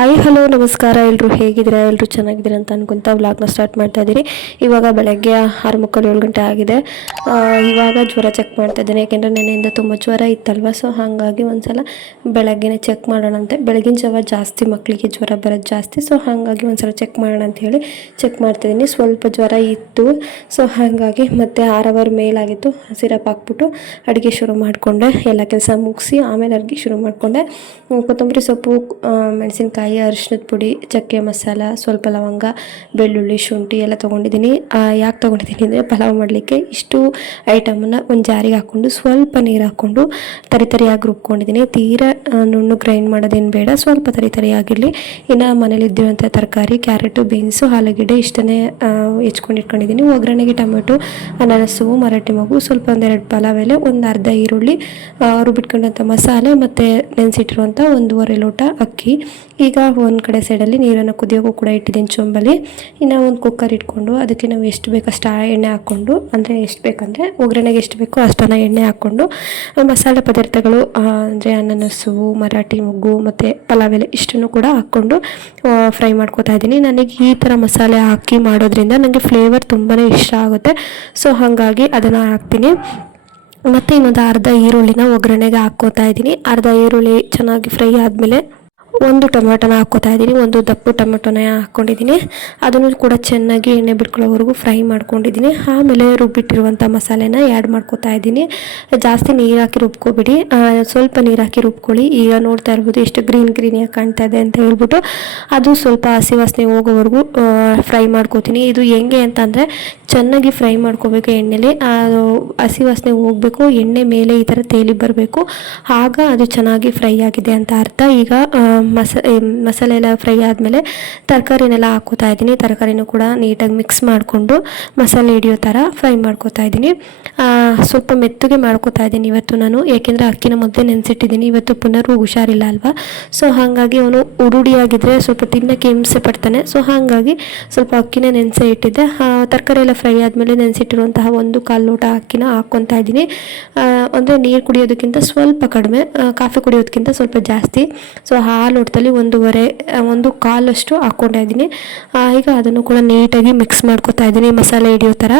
Hi hello ನಮಸ್ಕಾರ. ಎಲ್ಲರೂ ಹೇಗಿದ್ದೀರಾ? ಎಲ್ಲರೂ ಚೆನ್ನಾಗಿದ್ದೀರಾ ಅಂತ ಅನ್ಕೊಂತ ವ್ಲಾಗ್ನ ಸ್ಟಾರ್ಟ್ ಮಾಡ್ತಾ ಇದ್ದೀರಿ ಇವಾಗ ಬೆಳಗ್ಗೆ ಆರು ಮುಕ್ಕಾಲು ಏಳು ಗಂಟೆ ಆಗಿದೆ. ಇವಾಗ ಜ್ವರ ಚೆಕ್ ಮಾಡ್ತಾ ಇದ್ದೀನಿ. ಯಾಕೆಂದರೆ ನೆನೆಯಿಂದ ತುಂಬ ಜ್ವರ ಇತ್ತಲ್ವ? ಸೊ ಹಾಗಾಗಿ ಒಂದ್ಸಲ ಬೆಳಗ್ಗೆನೆ ಚೆಕ್ ಮಾಡೋಣ ಅಂತ. ಬೆಳಗಿನ ಜಾವ ಜಾಸ್ತಿ ಮಕ್ಕಳಿಗೆ ಜ್ವರ ಬರೋದು ಜಾಸ್ತಿ. ಸೊ ಹಾಗಾಗಿ ಒಂದ್ಸಲ ಚೆಕ್ ಮಾಡೋಣ ಅಂತ ಹೇಳಿ ಚೆಕ್ ಮಾಡ್ತಿದ್ದೀನಿ ಸ್ವಲ್ಪ ಜ್ವರ ಇತ್ತು. ಸೊ ಹಾಗಾಗಿ ಮತ್ತೆ ಆರು ಅವರ್ ಮೇಲಾಗಿತ್ತು ಸಿರಪ್ ಹಾಕ್ಬಿಟ್ಟು ಅಡುಗೆ ಶುರು ಮಾಡಿಕೊಂಡೆ. ಎಲ್ಲ ಕೆಲಸ ಮುಗಿಸಿ ಆಮೇಲೆ ಅಡುಗೆ ಶುರು ಮಾಡಿಕೊಂಡೆ. ಕೊತ್ತಂಬರಿ ಸೊಪ್ಪು ಆ, ಮೆಣಸಿನ್ಕಾಯಿ ಅರಿಶಿನದ ಪುಡಿ, ಚಕ್ಕೆ ಮಸಾಲ, ಸ್ವಲ್ಪ ಲವಂಗ, ಬೆಳ್ಳುಳ್ಳಿ, ಶುಂಠಿ ಎಲ್ಲ ತೊಗೊಂಡಿದ್ದೀನಿ. ಯಾಕೆ ತೊಗೊಂಡಿದ್ದೀನಿ ಅಂದರೆ ಪಲಾವ್ ಮಾಡಲಿಕ್ಕೆ ಇಷ್ಟು ಐಟಮನ್ನು ಒಂದು ಜಾರಿಗೆ ಹಾಕ್ಕೊಂಡು ಸ್ವಲ್ಪ ನೀರು ಹಾಕ್ಕೊಂಡು ತರಿ ತರಿಯಾಗಿ ರುಬ್ಕೊಂಡಿದ್ದೀನಿ. ತೀರಾ ನುಣ್ಣು ಗ್ರೈಂಡ್ ಮಾಡೋದೇನು ಬೇಡ, ಸ್ವಲ್ಪ ತರಿ ತರಿಯಾಗಿರಲಿ. ಇನ್ನು ಮನೇಲಿ ಇದ್ದಿರುವಂಥ ತರಕಾರಿ, ಕ್ಯಾರೆಟು, ಬೀನ್ಸು, ಆಲೂಗೆಡ್ಡೆ ಇಷ್ಟನ್ನೇ ಹೆಚ್ಕೊಂಡು ಇಟ್ಕೊಂಡಿದ್ದೀನಿ. ಒಗ್ಗರಣೆಗೆ ಟೊಮೆಟೊ ಅನಾನಸು ಮರಾಠಿ ಮಗು, ಸ್ವಲ್ಪ ಒಂದೆರಡು ಪಲಾವ್ ಎಲೆ, ಒಂದು ಅರ್ಧ ಈರುಳ್ಳಿ ರುಬ್ಬಿಟ್ಕೊಂಡಂಥ ಮಸಾಲೆ ಮತ್ತು ನೆನೆಸಿಟ್ಟಿರುವಂಥ ಒಂದೂವರೆ ಲೋಟ ಅಕ್ಕಿ. ಈಗ ಒಂದು ಕಡೆ ಸೈಡಲ್ಲಿ ನೀರನ್ನು ಕುದಿಯೋಕ್ಕೂ ಕೂಡ ಇಟ್ಟಿದ್ದೀನಿ ಚೊಂಬಲ್ಲಿ. ಇನ್ನು ಒಂದು ಕುಕ್ಕರ್ ಇಟ್ಕೊಂಡು ಅದಕ್ಕೆ ನಾವು ಎಷ್ಟು ಬೇಕು ಅಷ್ಟು ಎಣ್ಣೆ ಹಾಕ್ಕೊಂಡು, ಅಂದರೆ ಎಷ್ಟು ಬೇಕಂದರೆ ಒಗ್ಗರಣೆಗೆ ಎಷ್ಟು ಬೇಕೋ ಅಷ್ಟನ್ನು ಎಣ್ಣೆ ಹಾಕ್ಕೊಂಡು ಮಸಾಲೆ ಪದಾರ್ಥಗಳು ಅಂದರೆ ಅನ್ನನಸು ಮರಾಠಿ ಮೊಗ್ಗು ಮತ್ತು ಪಲಾವ್ ಎಲೆ ಇಷ್ಟನ್ನು ಕೂಡ ಹಾಕ್ಕೊಂಡು ಫ್ರೈ ಮಾಡ್ಕೊತಾ ಇದ್ದೀನಿ. ನನಗೆ ಈ ಥರ ಮಸಾಲೆ ಹಾಕಿ ಮಾಡೋದ್ರಿಂದ ನನಗೆ ಫ್ಲೇವರ್ ತುಂಬಾ ಇಷ್ಟ ಆಗುತ್ತೆ. ಸೊ ಹಾಗಾಗಿ ಅದನ್ನು ಹಾಕ್ತೀನಿ. ಮತ್ತು ಇನ್ನೊಂದು ಅರ್ಧ ಈರುಳ್ಳಿನ ಒಗ್ಗರಣೆಗೆ ಹಾಕ್ಕೋತಾ ಇದ್ದೀನಿ. ಅರ್ಧ ಈರುಳ್ಳಿ ಚೆನ್ನಾಗಿ ಫ್ರೈ ಆದಮೇಲೆ ಒಂದು ಟೊಮೆಟೊನ ಹಾಕ್ಕೋತಾ ಇದ್ದೀನಿ, ಒಂದು ದಪ್ಪು ಟೊಮೆಟೊನ ಹಾಕ್ಕೊಂಡಿದ್ದೀನಿ. ಅದನ್ನು ಕೂಡ ಚೆನ್ನಾಗಿ ಎಣ್ಣೆ ಬಿಟ್ಕೊಳ್ಳೋವರೆಗೂ ಫ್ರೈ ಮಾಡ್ಕೊಂಡಿದ್ದೀನಿ. ಆಮೇಲೆ ರುಬ್ಬಿಟ್ಟಿರುವಂಥ ಮಸಾಲೆನ ಆ್ಯಡ್ ಮಾಡ್ಕೋತಾ ಇದ್ದೀನಿ. ಜಾಸ್ತಿ ನೀರು ಹಾಕಿ ರುಬ್ಕೋಬೇಡಿ. ಸ್ವಲ್ಪ ನೀರು ಹಾಕಿ ರುಬ್ಕೊಳ್ಳಿ. ಈಗ ನೋಡ್ತಾ ಇರ್ಬೋದು ಎಷ್ಟು ಗ್ರೀನ್ ಗ್ರೀನಿಯಾಗಿ ಕಾಣ್ತಾ ಇದೆ ಅಂತ ಹೇಳ್ಬಿಟ್ಟು ಅದು ಸ್ವಲ್ಪ ಹಸಿ ವಾಸನೆ ಹೋಗೋವರೆಗೂ ಫ್ರೈ ಮಾಡ್ಕೋತೀನಿ. ಇದು ಹೆಂಗೆ ಅಂತಂದರೆ ಚೆನ್ನಾಗಿ ಫ್ರೈ ಮಾಡ್ಕೋಬೇಕು ಎಣ್ಣೆಲಿ. ಹಸಿ ವಾಸನೆ ಹೋಗಬೇಕು, ಎಣ್ಣೆ ಮೇಲೆ ಈ ಥರ ತೇಲಿ ಬರಬೇಕು. ಆಗ ಅದು ಚೆನ್ನಾಗಿ ಫ್ರೈ ಆಗಿದೆ ಅಂತ ಅರ್ಥ. ಈಗ ಮಸ ಮಸಾಲೆ ಎಲ್ಲ ಫ್ರೈ ಆದಮೇಲೆ ತರಕಾರಿನೆಲ್ಲ ಹಾಕೋತಾ ಇದ್ದೀನಿ. ತರಕಾರಿನೂ ಕೂಡ ನೀಟಾಗಿ ಮಿಕ್ಸ್ ಮಾಡಿಕೊಂಡು ಮಸಾಲೆ ಹಿಡಿಯೋ ಥರ ಫ್ರೈ ಮಾಡ್ಕೋತಾ ಇದ್ದೀನಿ. ಸ್ವಲ್ಪ ಮೆತ್ತಗೆ ಮಾಡ್ಕೋತಾ ಇದ್ದೀನಿ ಇವತ್ತು ನಾನು. ಏಕೆಂದರೆ ಅಕ್ಕಿನ ಮೊದಲೇ ನೆನೆಸಿಟ್ಟಿದ್ದೀನಿ. ಇವತ್ತು ಪುನರ್ ಹುಷಾರಿಲ್ಲ ಅಲ್ವಾ? ಸೊ ಹಾಗಾಗಿ ಅವನು ಉರುಡಿಯಾಗಿದ್ದರೆ ಸ್ವಲ್ಪ ತಿನ್ನೋಕ್ಕೆ ಹಿಂಸೆ ಪಡ್ತಾನೆ. ಸೊ ಹಾಗಾಗಿ ಸ್ವಲ್ಪ ಅಕ್ಕಿನ ನೆನೆಸೇ ಇಟ್ಟಿದ್ದೆ. ತರಕಾರಿ ಎಲ್ಲ ಫ್ರೈ ಆದಮೇಲೆ ನೆನೆಸಿಟ್ಟಿರುವಂತಹ ಒಂದು ಕಾಲು ಲೋಟ ಅಕ್ಕಿನ ಹಾಕ್ಕೊತಾ ಇದ್ದೀನಿ. ಅಂದರೆ ನೀರು ಕುಡಿಯೋದಕ್ಕಿಂತ ಸ್ವಲ್ಪ ಕಡಿಮೆ ಕಾಫಿ ಕುಡಿಯೋದಕ್ಕಿಂತ ಸ್ವಲ್ಪ ಜಾಸ್ತಿ. ಸೊ ಆ ಲೋಟದಲ್ಲಿ ಒಂದೂವರೆ ಒಂದು ಕಾಲಷ್ಟು ಹಾಕ್ಕೊಂಡೆ ಇದ್ದೀನಿ. ಆ, ಈಗ ಅದನ್ನು ಕೂಡ ನೀಟಾಗಿ ಮಿಕ್ಸ್ ಮಾಡ್ಕೊತಾ ಇದ್ದೀನಿ ಮಸಾಲೆ ಹಿಡಿಯೋ ಥರ.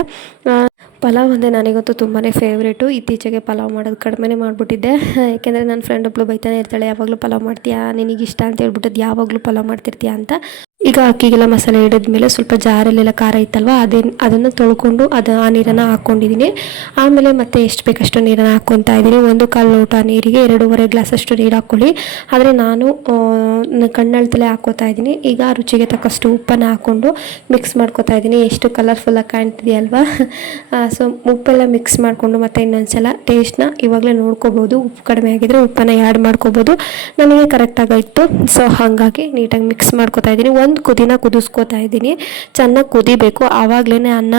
ಪಲಾವ್ ಅಂದರೆ ನನಗಂತೂ ತುಂಬಾ ಫೇವ್ರೇಟು ಇತ್ತೀಚೆಗೆ ಪಲಾವ್ ಮಾಡೋದು ಕಡಿಮೆನೇ ಮಾಡಿಬಿಟ್ಟಿದ್ದೆ. ಯಾಕೆಂದರೆ ನನ್ನ ಫ್ರೆಂಡ್ ಒಬ್ಬಳು ಬೈತಾನೆ ಇರ್ತಾಳೆ ಯಾವಾಗಲೂ ಪಲಾವ್ ಮಾಡ್ತೀಯಾ? ನಿನಗಿಷ್ಟ? ಅಂತ ಹೇಳ್ಬಿಟ್ಟದ್ದು ಯಾವಾಗಲೂ ಪಲಾವ್ ಮಾಡ್ತಿರ್ತೀಯಾ? ಅಂತ. ಈಗ ಅಕ್ಕಿಗೆಲ್ಲ ಮಸಾಲೆ ಹಿಡಿದ್ಮೇಲೆ ಸ್ವಲ್ಪ ಜಾರಲ್ಲೆಲ್ಲ ಖಾರ ಇತ್ತಲ್ವ ಅದೇ ಅದನ್ನು ತೊಳ್ಕೊಂಡು ಅದು, ಆ ನೀರನ್ನು ಹಾಕ್ಕೊಂಡಿದ್ದೀನಿ ಆಮೇಲೆ ಮತ್ತೆ ಎಷ್ಟು ಬೇಕಷ್ಟು ನೀರನ್ನು ಹಾಕ್ಕೊತಾ ಇದ್ದೀನಿ. ಒಂದು ಕಾಲು ಲೋಟ ನೀರಿಗೆ ಎರಡೂವರೆ ಗ್ಲಾಸಷ್ಟು ನೀರು ಹಾಕ್ಕೊಳ್ಳಿ. ಆದರೆ ನಾನು ಕಣ್ಣಳ್ತಲೇ ಹಾಕ್ಕೋತಾ ಇದ್ದೀನಿ. ಈಗ ರುಚಿಗೆ ತಕ್ಕಷ್ಟು ಉಪ್ಪನ್ನು ಹಾಕ್ಕೊಂಡು ಮಿಕ್ಸ್ ಮಾಡ್ಕೊತಾ ಇದ್ದೀನಿ. ಎಷ್ಟು ಕಲರ್ಫುಲ್ಲಾಗಿ ಕಾಣ್ತಿದೆಯಲ್ವಾ ಸೊ ಉಪ್ಪೆಲ್ಲ ಮಿಕ್ಸ್ ಮಾಡಿಕೊಂಡು ಮತ್ತೆ ಇನ್ನೊಂದ್ಸಲ ಟೇಸ್ಟ್ನ ಇವಾಗಲೇ ನೋಡ್ಕೋಬೋದು. ಉಪ್ಪು ಕಡಿಮೆ ಆಗಿದ್ರೆ ಉಪ್ಪನ್ನು ಆ್ಯಡ್ ಮಾಡ್ಕೋಬೋದು. ನನಗೆ ಕರೆಕ್ಟಾಗಿತ್ತು ಸೊ ಹಾಗಾಗಿ ನೀಟಾಗಿ ಮಿಕ್ಸ್ ಮಾಡ್ಕೊತಾ ಇದ್ದೀನಿ. ಒಂದು ಕುದಿನ ಕುದಿಸ್ಕೋತಾ ಇದ್ದೀನಿ. ಚೆನ್ನಾಗಿ ಕುದಿಬೇಕು. ಆವಾಗಲೇ ಅನ್ನ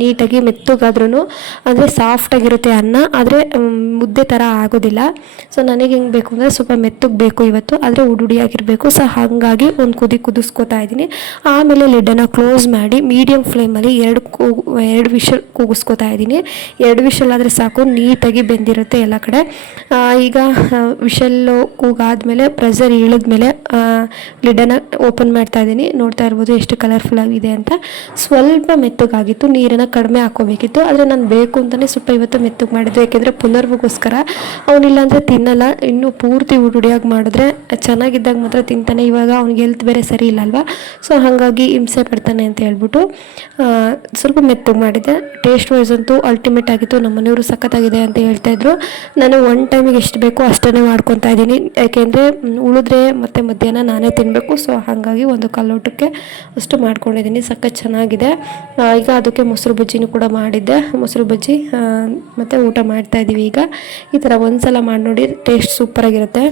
ನೀಟಾಗಿ ಮೆತ್ತಗಾದ್ರೂ ಅಂದರೆ ಸಾಫ್ಟಾಗಿರುತ್ತೆ ಅನ್ನ, ಆದರೆ ಮುದ್ದೆ ಥರ ಆಗೋದಿಲ್ಲ. ಸೊ ನನಗೆ ಹೆಂಗೆ ಬೇಕು ಅಂದರೆ ಸ್ವಲ್ಪ ಮೆತ್ತಗೆ ಬೇಕು ಇವತ್ತು. ಆದರೆ ಉಡುಡಿಯಾಗಿರಬೇಕು ಸೊ ಹಾಗಾಗಿ ಒಂದು ಕುದಿ ಕುದಿಸ್ಕೋತಾ ಇದ್ದೀನಿ. ಆಮೇಲೆ ಲಿಡ್ಡನ್ನು ಕ್ಲೋಸ್ ಮಾಡಿ ಮೀಡಿಯಮ್ ಫ್ಲೇಮಲ್ಲಿ ಎರಡು ಎರಡು ವಿಷಲ್ ಕೂಗಿಸ್ಕೋತಾ ಇದ್ದೀನಿ. ಎರಡು ವಿಷಲ್ ಆದರೆ ಸಾಕು. ನೀಟಾಗಿ ಬೆಂದಿರುತ್ತೆ ಎಲ್ಲ ಕಡೆ. ಈಗ ವಿಷಲ್ಲು ಕೂಗಾದ್ಮೇಲೆ ಪ್ರೆಷರ್ ಇಳಿದ್ಮೇಲೆ ಲಿಡ್ಡನ್ನು ಓಪನ್ ಮಾಡ್ತಾ ಇದ್ದೀನಿ. ನೋಡ್ತಾ ಇರ್ಬೋದು ಎಷ್ಟು ಕಲರ್ಫುಲ್ ಆಗಿದೆ ಅಂತ. ಸ್ವಲ್ಪ ಮೆತ್ತಗಾಗಿತ್ತು, ನೀರನ್ನು ಕಡಿಮೆ ಹಾಕೋಬೇಕಿತ್ತು ಆದರೆ ನಾನು ಬೇಕು ಅಂತಲೇ ಸ್ವಲ್ಪ ಇವತ್ತು ಮೆತ್ತಗೆ ಮಾಡಿದ್ದು. ಯಾಕೆಂದರೆ ಪುನರ್ವಗೋಸ್ಕರ ಅವನಿಲ್ಲ ಅಂದರೆ ತಿನ್ನಲ್ಲ. ಇನ್ನೂ ಪೂರ್ತಿ ಉಡುಡಿಯಾಗಿ ಮಾಡಿದ್ರೆ ಚೆನ್ನಾಗಿದ್ದಾಗ ಮಾತ್ರ ತಿಂತಾನೆ. ಇವಾಗ ಅವ್ನಿಗೆ ಹೆಲ್ತ್ ಬೇರೆ ಸರಿ ಇಲ್ಲ ಅಲ್ವಾ ಸೊ ಹಾಗಾಗಿ ಹಿಂಸೆ ಪಡ್ತಾನೆ ಅಂತ ಹೇಳ್ಬಿಟ್ಟು ಸ್ವಲ್ಪ ಮೆತ್ತಗೆ ಮಾಡಿದ್ದೆ ಟೇಸ್ಟ್ ವೈಸ್ ಅಂತೂ ಅಲ್ಟಿಮೇಟ್ ಆಗಿತ್ತು. ನಮ್ಮ ಮನೆಯವರು ಸಖತ್ತಾಗಿದೆ ಅಂತ ಹೇಳ್ತಾ ಇದ್ರು. ನಾನು ಒನ್ ಟೈಮಿಗೆ ಎಷ್ಟು ಬೇಕೋ ಅಷ್ಟನ್ನೇ ಮಾಡ್ಕೊತಾ ಇದ್ದೀನಿ. ಯಾಕೆಂದರೆ ಉಳಿದ್ರೆ ಮತ್ತೆ ಮಧ್ಯಾಹ್ನ ನಾನೇ ತಿನ್ನಬೇಕು ಸೊ ಹಾಗಾಗಿ ಒಂದು ಕಲ್ಲೋಟಕ್ಕೆ ಅಷ್ಟು ಮಾಡ್ಕೊಂಡಿದ್ದೀನಿ. ಸಖತ್ ಚೆನ್ನಾಗಿದೆ. ಈಗ ಅದಕ್ಕೆ ಮೊಸರು ಬಜ್ಜಿನೂ ಕೂಡ ಮಾಡಿದ್ದೆ. ಮೊಸರು ಬಜ್ಜಿ ಮತ್ತು ಊಟ ಮಾಡ್ತಾ ಇದ್ದೀವಿ ಈಗ. ಈ ಥರ ಒಂದ್ಸಲ ಮಾಡಿ ನೋಡಿ ಟೇಸ್ಟ್ ಸೂಪರಾಗಿರುತ್ತೆ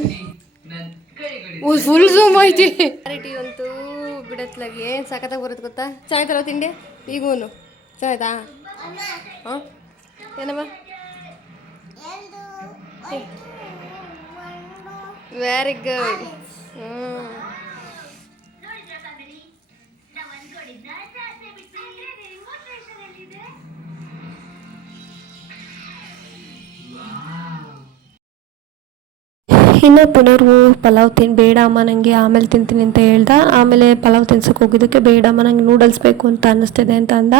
ಫುಲ್ ಝೂಮ್ ಐತಿ ಅಂತೂ ಬಿಡತ್ಲಾಗಿ. ಏನು ಸಖತ್ತಾಗಿ ಬರುತ್ತೆ ಗೊತ್ತಾ? ಸಾಯ್ತಾರ ತಿಂಡಿ? ಈಗೂನು. ಚೆನ್ನಾಯ್ತಾ? ಹಾಂ? ಏನಮ್ಮ? ವೆರಿ ಗುಡ್ ಹ್ಞೂ ಇನ್ನು ಪುನರ್ವು ಪಲಾವ್ ತಿನ್, ಬೇಡ ಅಮ್ಮ ನನಗೆ ಆಮೇಲೆ ತಿಂತೀನಿ ಅಂತ ಹೇಳ್ದ. ಆಮೇಲೆ ಪಲಾವ್ ತಿನ್ಸಕ್ಕೆ ಹೋಗಿದ್ದಕ್ಕೆ, ಬೇಡ ಅಮ್ಮ, ನಂಗೆ ನೂಡಲ್ಸ್ ಬೇಕು ಅಂತ ಅನ್ನಿಸ್ತಿದೆ ಅಂತ ಅಂದ.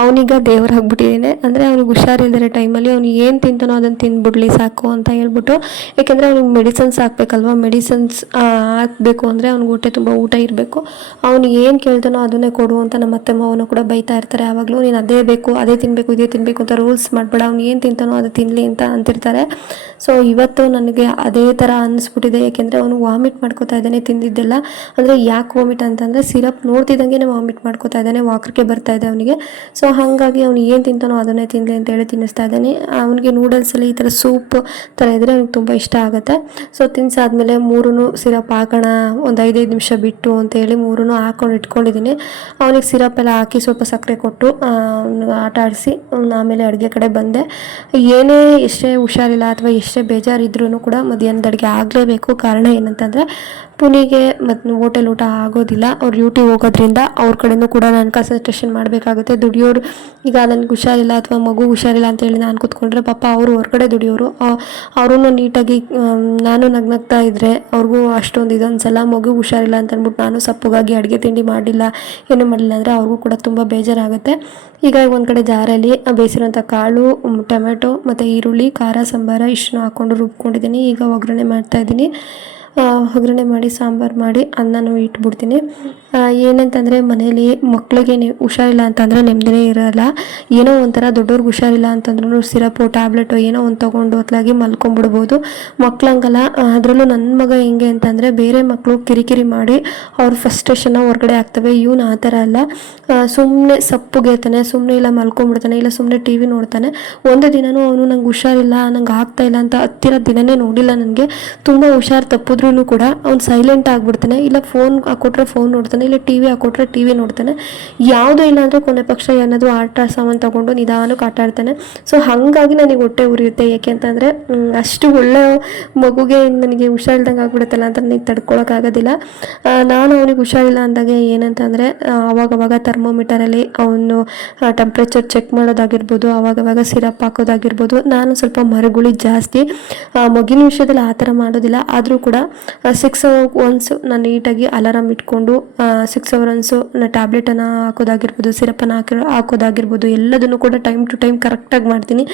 ಅವನೀಗ ದೇವ್ರು ಆಗ್ಬಿಟ್ಟಿದ್ದೇನೆ ಅಂದರೆ ಅವ್ನಿಗೆ ಹುಷಾರಿಲ್ಲದಿರೋ ಟೈಮಲ್ಲಿ ಅವ್ನು ಏನು ತಿಂತಾನೋ ಅದನ್ನು ತಿಂದ್ಬಿಡ್ಲಿ ಸಾಕು ಅಂತ ಹೇಳ್ಬಿಟ್ಟು. ಏಕೆಂದರೆ ಅವ್ನಿಗೆ ಮೆಡಿಸನ್ಸ್ ಹಾಕ್ಬೇಕಲ್ವ? ಮೆಡಿಸನ್ಸ್ ಹಾಕಬೇಕು ಅಂದರೆ ಅವ್ನಿಗೆ ಹೊಟ್ಟೆ ತುಂಬ ಊಟ ಇರಬೇಕು. ಅವ್ನು ಏನು ಕೇಳ್ತಾನೋ ಅದನ್ನೇ ಕೊಡು ಅಂತ ನಮ್ಮ ಅತ್ತೆ ಮಾವನು ಕೂಡ ಬೈತಾ ಇರ್ತಾರೆ. ಯಾವಾಗಲೂ ನೀನು ಅದೇ ಬೇಕು, ಅದೇ ತಿನ್ನಬೇಕು ಇದೇ ತಿನ್ನಬೇಕು ಅಂತ ರೂಲ್ಸ್ ಮಾಡಬೇಡ. ಅವ್ನು ಏನು ತಿಂತಾನೋ ಅದು ತಿನ್ನಲಿ ಅಂತ ಅಂತಿರ್ತಾರೆ. ಸೊ, ಇವತ್ತು ನನಗೆ ಅದೇ ಥರ ಅನ್ನಿಸ್ಬಿಟ್ಟಿದೆ. ಯಾಕೆಂದರೆ ಅವನು ವಾಮಿಟ್ ಮಾಡ್ಕೋತಾ ಇದ್ದಾನೆ, ತಿಂದಿದ್ದೆಲ್ಲ. ಅಂದರೆ ಯಾಕೆ ವಾಮಿಟ್ ಅಂತಂದರೆ ಸಿರಪ್ ನೋಡ್ತಿದ್ದಂಗೆ ವಾಮಿಟ್ ಮಾಡ್ಕೋತಾ ಇದ್ದಾನೆ ವಾಕರ್ಗೆ ಬರ್ತಾ ಇದೆ ಅವನಿಗೆ. ಸೊ ಹಾಗಾಗಿ ಅವ್ನು ಏನು ತಿಂತಾನೋ ಅದನ್ನೇ ತಿನ್ನಲಿ ಅಂತ ಹೇಳಿ ತಿನ್ನಿಸ್ತಾ ಇದ್ದಾನೆ. ಅವನಿಗೆ ನೂಡಲ್ಸಲ್ಲಿ ಈ ಥರ ಸೂಪ್ ಥರ ಇದ್ದರೆ ಅವ್ನಿಗೆ ತುಂಬ ಇಷ್ಟ ಆಗುತ್ತೆ. ಸೊ ತಿನ್ಸಾದ್ಮೇಲೆ ಮೂರೂ ಸಿರಪ್ ಹಾಕೋಣ, ಒಂದು ಐದೈದು ನಿಮಿಷ ಬಿಟ್ಟು ಅಂತ ಹೇಳಿ ಮೂರೂ ಹಾಕೊಂಡು ಇಟ್ಕೊಂಡಿದ್ದೀನಿ. ಅವನಿಗೆ ಸಿರಪ್ ಎಲ್ಲ ಹಾಕಿ ಸ್ವಲ್ಪ ಸಕ್ಕರೆ ಕೊಟ್ಟು ಆಟ ಆಡಿಸಿ ಆಮೇಲೆ ಅಡುಗೆ ಕಡೆ ಬಂದೆ. ಏನೇ ಎಷ್ಟೇ ಹುಷಾರಿಲ್ಲ ಅಥವಾ ಎಷ್ಟೇ ಬೇಜಾರಿದ್ರೂ ಕೂಡ ಮಧ್ಯಾಹ್ನದ ಅಡುಗೆ ಆಗಲೇಬೇಕು. ಕಾರಣ ಏನಂತಂದರೆ ಪುನಿಗೆ ಮತ್ತು ಹೋಟೆಲ್ ಊಟ ಆಗೋದಿಲ್ಲ. ಅವ್ರು ಡ್ಯೂಟಿ ಹೋಗೋದ್ರಿಂದ ಅವ್ರ ಕಡೆಯೂ ಕೂಡ ನಾನು ಕನ್ಸಲ್ಟೇಷನ್ ಮಾಡಬೇಕಾಗುತ್ತೆ. ದುಡಿಯೋರು ಈಗ ನನಗೆ ಹುಷಾರಿಲ್ಲ ಅಥವಾ ಮಗು ಹುಷಾರಿಲ್ಲ ಅಂತ ಹೇಳಿ ನಾನು ಕೂತ್ಕೊಂಡ್ರೆ ಪಾಪ ಅವರು ಹೊರಗಡೆ ದುಡಿಯೋರು. ಅವರೂ ನೀಟಾಗಿ ನಾನು ನಗ್ನಗ್ತಾ ಇದ್ದರೆ ಅವ್ರಿಗೂ ಅಷ್ಟೊಂದು ಇದೊಂದು ಸಲ ಮಗು ಹುಷಾರಿಲ್ಲ ಅಂತ ಅಂದ್ಬಿಟ್ಟು ನಾನು ಸಪ್ಪಗಾಗಿ ಅಡುಗೆ ತಿಂಡಿ ಮಾಡಿಲ್ಲ, ಏನೂ ಮಾಡಿಲ್ಲ ಅಂದರೆ ಅವ್ರಿಗೂ ಕೂಡ ತುಂಬ ಬೇಜಾರಾಗುತ್ತೆ. ಈಗ ಒಂದು ಕಡೆ ಜಾರಲ್ಲಿ ಬೇಯಿಸಿರೋಂಥ ಕಾಳು ಟೊಮೆಟೊ ಮತ್ತು ಈರುಳ್ಳಿ, ಖಾರ, ಸಾಂಬಾರ ಇಷ್ಟನ್ನು ಹಾಕ್ಕೊಂಡು ರುಬ್ಕೊಂಡಿದ್ದೀನಿ. ಈಗ ಒಗ್ಗರಣೆ ಮಾಡ್ತಾಯಿದ್ದೀನಿ ಒಗ್ಗರಣೆ ಮಾಡಿ, ಸಾಂಬಾರು ಮಾಡಿ ಅನ್ನನೂ ಇಟ್ಬಿಡ್ತೀನಿ. ಏನಂತಂದರೆ ಮನೆಯಲ್ಲಿ ಮಕ್ಕಳಿಗೆ ನೀವು ಹುಷಾರಿಲ್ಲ ಅಂತಂದರೆ ನೆಮ್ಮದಿನೇ ಇರೋಲ್ಲ. ಏನೋ ಒಂಥರ ದೊಡ್ಡವ್ರಿಗೆ ಹುಷಾರಿಲ್ಲ ಅಂತಂದ್ರೂ ಸಿರಪು, ಟ್ಯಾಬ್ಲೆಟು ಏನೋ ಒಂದು ತೊಗೊಂಡು ಹೊತ್ಲಾಗಿ ಮಲ್ಕೊಂಡ್ಬಿಡ್ಬೋದು ಮಕ್ಳಂಗಲ್ಲ, ಅದರಲ್ಲೂ ನನ್ನ ಮಗ ಹೆಂಗೆ ಅಂತಂದರೆ ಬೇರೆ ಮಕ್ಕಳು ಕಿರಿಕಿರಿ ಮಾಡಿ ಅವ್ರ ಫಸ್ಟ್ರೇಷನ್ನ ಹೊರಗಡೆ ಆಗ್ತವೆ. ಇವನು ಆ ಥರ ಅಲ್ಲ. ಸುಮ್ಮನೆ ಸಪ್ಪುಗೆತಾನೆ ಸುಮ್ಮನೆ ಇಲ್ಲ ಮಲ್ಕೊಂಡ್ಬಿಡ್ತಾನೆ ಇಲ್ಲ ಸುಮ್ಮನೆ ಟಿ ವಿ ನೋಡ್ತಾನೆ. ಒಂದು ದಿನವೂ ಅವನು ನಂಗೆ ಹುಷಾರಿಲ್ಲ, ನಂಗೆ ಆಗ್ತಾ ಇಲ್ಲ ಅಂತ ಹತ್ತಿರ ದಿನನೇ ನೋಡಿಲ್ಲ ನನಗೆ. ತುಂಬ ಹುಷಾರು ತಪ್ಪಿದ್ರೂ ಕೂಡ ಅವ್ನು ಸೈಲೆಂಟ್ ಆಗಿಬಿಡ್ತಾನೆ, ಇಲ್ಲ ಫೋನ್ ಹಾಕೊಟ್ರೆ ಫೋನ್ ನೋಡ್ತಾನೆ, ಇಲ್ಲ ಟಿ ವಿ ಹಾಕೊಟ್ರೆ ಟಿ ವಿ ನೋಡ್ತಾನೆ. ಯಾವುದೂ ಇಲ್ಲ ಅಂದರೆ ಕೊನೆ ಪಕ್ಷ ಏನಾದರೂ ಆಟ ಸಾಮಾನು ತೊಗೊಂಡು ನಿಧಾನಕ್ಕೆ ಆಟ ಆಡ್ತಾನೆ ಸೊ ಹಾಗಾಗಿ ನನಗೆ ಹೊಟ್ಟೆ ಉರಿಯುತ್ತೆ. ಯಾಕೆ ಅಂತಂದರೆ ಅಷ್ಟು ಒಳ್ಳೆ ಮಗುಗೆ ನನಗೆ ಹುಷಾರಿಲ್ದಂಗೆ ಆಗ್ಬಿಡುತ್ತಲ್ಲ ಅಂತ ನನಗೆ ತಡ್ಕೊಳಕ್ಕಾಗೋದಿಲ್ಲ. ನಾನು ಅವನಿಗೆ ಹುಷಾರಿಲ್ಲ ಅಂದಾಗ ಏನಂತಂದರೆ ಅವಾಗವಾಗ ಥರ್ಮೋಮೀಟರಲ್ಲಿ ಅವನು ಟೆಂಪ್ರೇಚರ್ ಚೆಕ್ ಮಾಡೋದಾಗಿರ್ಬೋದು ಆವಾಗವಾಗ ಸಿರಪ್ ಹಾಕೋದಾಗಿರ್ಬೋದು. ನಾನು ಸ್ವಲ್ಪ ಮರಗುಳಿ ಜಾಸ್ತಿ ಮಗಿನ ವಿಷಯದಲ್ಲಿ ಆ ಥರ ಮಾಡೋದಿಲ್ಲ. ಆದರೂ ಕೂಡ ಸಿಕ್ಸ್ ಒನ್ಸ್ ನಾನು ನೀಟಾಗಿ ಅಲಾರಾಮ್ ಇಟ್ಕೊಂಡು ಸಿಕ್ಸ್ ಅವರ್ ಒನ್ಸು ಟ್ಯಾಬ್ಲೆಟನ್ನು ಹಾಕೋದಾಗಿರ್ಬೋದು ಸಿರಪನ್ನು ಹಾಕಿ ಹಾಕೋದಾಗಿರ್ಬೋದು, ಎಲ್ಲದನ್ನು ಕೂಡ ಟೈಮ್ ಟು ಟೈಮ್ ಕರೆಕ್ಟಾಗಿ ಮಾಡ್ತೀನಿ.